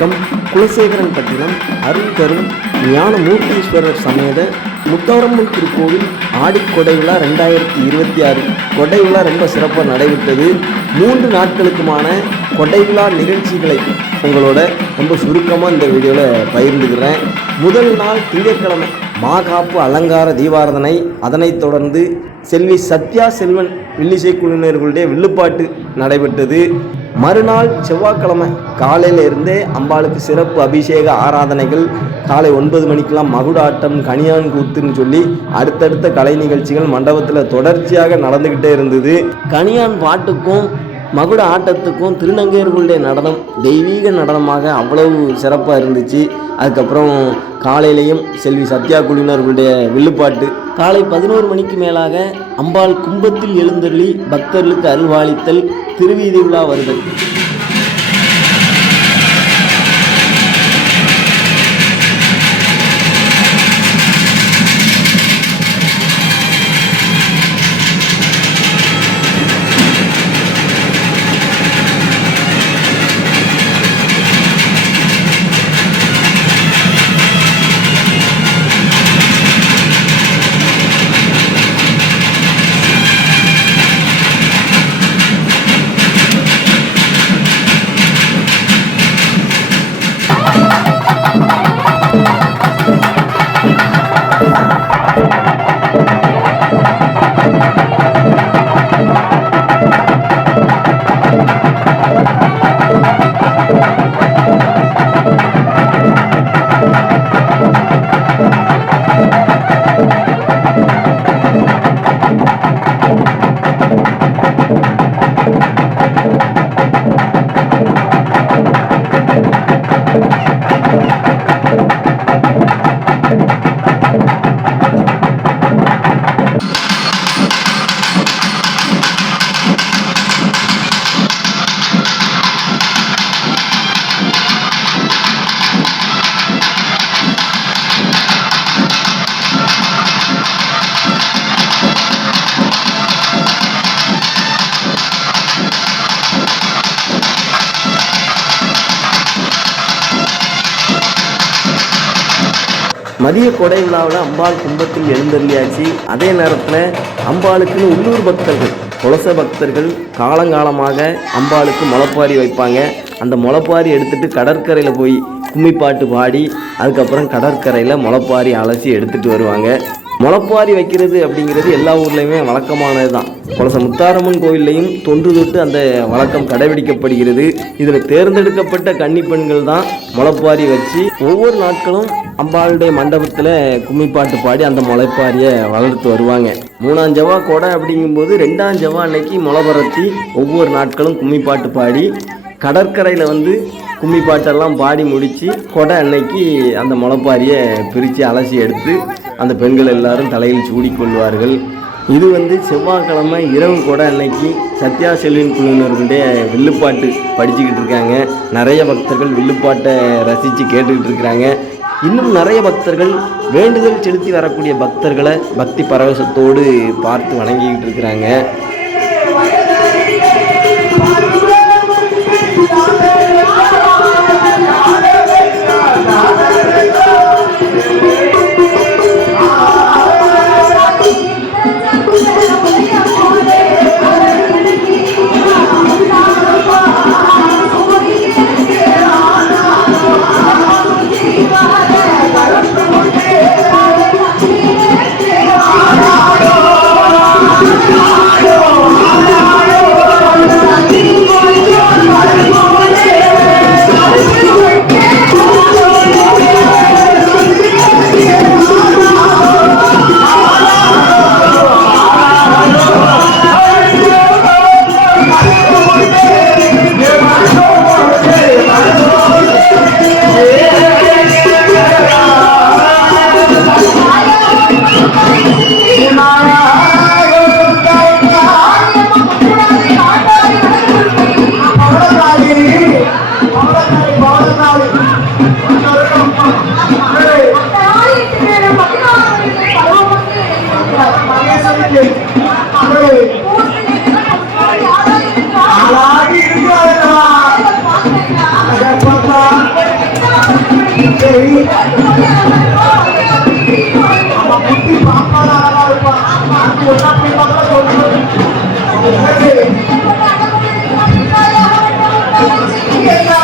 வணக்கம். குலசேகரன்பட்டினம் அருள்தரும் ஞானமூர்த்தீஸ்வரர் சமேத முத்தாரம்மன் திருக்கோவில் ஆடி கொடை விழா 2026 கொடை விழா ரொம்ப சிறப்பாக நடைபெற்றது. 3 நாட்களுக்குமான கொடை விழா நிகழ்ச்சிகளை உங்களோட ரொம்ப சுருக்கமாக இந்த வீடியோவில் பகிர்ந்துக்கிறேன். முதல் நாள் திங்கட்கிழமை மாகாப்பு அலங்கார தீபாராதனை, அதனைத் தொடர்ந்து செல்வி சத்யா செல்வன் வில்லிசை குழுவினர்களுடைய வில்லுப்பாட்டு நடைபெற்றது. மறுநாள் செவ்வாய்க்கிழமை காலையில் இருந்தே அம்பாளுக்கு சிறப்பு அபிஷேக ஆராதனைகள், காலை 9 மணிக்கெல்லாம் மகுடாட்டம், கணியான் கூத்துன்னு சொல்லி அடுத்தடுத்த கலை நிகழ்ச்சிகள் மண்டபத்தில் தொடர்ச்சியாக நடந்துக்கிட்டே இருந்தது. கணியான் பாட்டுக்கும் மகுட ஆட்டத்துக்கும் திருநங்கையர்களுடைய நடனம் தெய்வீக நடனமாக அவ்வளவு சிறப்பாக இருந்துச்சு. அதுக்கப்புறம் காலையிலையும் செல்வி சத்யா குழுவினர்களுடைய வில்லுப்பாட்டு. காலை 11 மணிக்கு மேலாக அம்பாள் கும்பத்தில் எழுந்தருளி பக்தர்களுக்கு அருள்வாளித்தல், திருவீதி விழா வருதல். மதிய கொடை விழாவில் அம்பாள் கும்பத்தில் எழுந்தருளியாச்சு. அதே நேரத்தில் அம்பாளுக்குன்னு உள்ளூர் பக்தர்கள், குலச பக்தர்கள் காலங்காலமாக அம்பாளுக்கு முளைப்பாரி வைப்பாங்க. அந்த முளைப்பாரி எடுத்துகிட்டு கடற்கரையில் போய் கும்மிப்பாட்டு பாடி அதுக்கப்புறம் கடற்கரையில் முளைப்பாரி அலசி எடுத்துகிட்டு வருவாங்க. முளைப்பாரி வைக்கிறது அப்படிங்கிறது எல்லா ஊர்லேயுமே வழக்கமானது தான். குலச முத்தாரம்மன் கோவில்லையும் தொன்று தொட்டு அந்த வழக்கம் கடைபிடிக்கப்படுகிறது. இதில் தேர்ந்தெடுக்கப்பட்ட கன்னி பெண்கள் தான் முளைப்பாரி வச்சு ஒவ்வொரு நாட்களும் அம்பாளுடைய மண்டபத்தில் கும்மிப்பாட்டு பாடி அந்த முளைப்பாரியை வளர்த்து வருவாங்க. 3ஆம் ஜவா கொடை அப்படிங்கும்போது 2ஆம் ஜவா அன்னைக்கு முளைபரத்தி ஒவ்வொரு நாட்களும் கும்மிப்பாட்டு பாடி கடற்கரையில் வந்து கும்மிப்பாட்டெல்லாம் பாடி முடித்து கொடை அன்னைக்கு அந்த முளைப்பாரியை பிரித்து அலசி எடுத்து அந்த பெண்கள் எல்லாரும் தலையில் சூடிக்கொள்வார்கள். இது செவ்வாய்க்கிழமை இரவு கொடை அன்னைக்கு சத்யா செல்வின் குழுவினர்களுடைய வில்லுப்பாட்டு படிச்சுக்கிட்டு இருக்காங்க. நிறைய பக்தர்கள் வில்லுப்பாட்டை ரசித்து கேட்டுக்கிட்டு இருக்கிறாங்க. இன்னும் நிறைய பக்தர்கள் வேண்டுதல் செலுத்தி வரக்கூடிய பக்தர்களை பக்தி பரவசத்தோடு பார்த்து வணங்கிக்கிட்டு இருக்கிறாங்க. Terima kasih.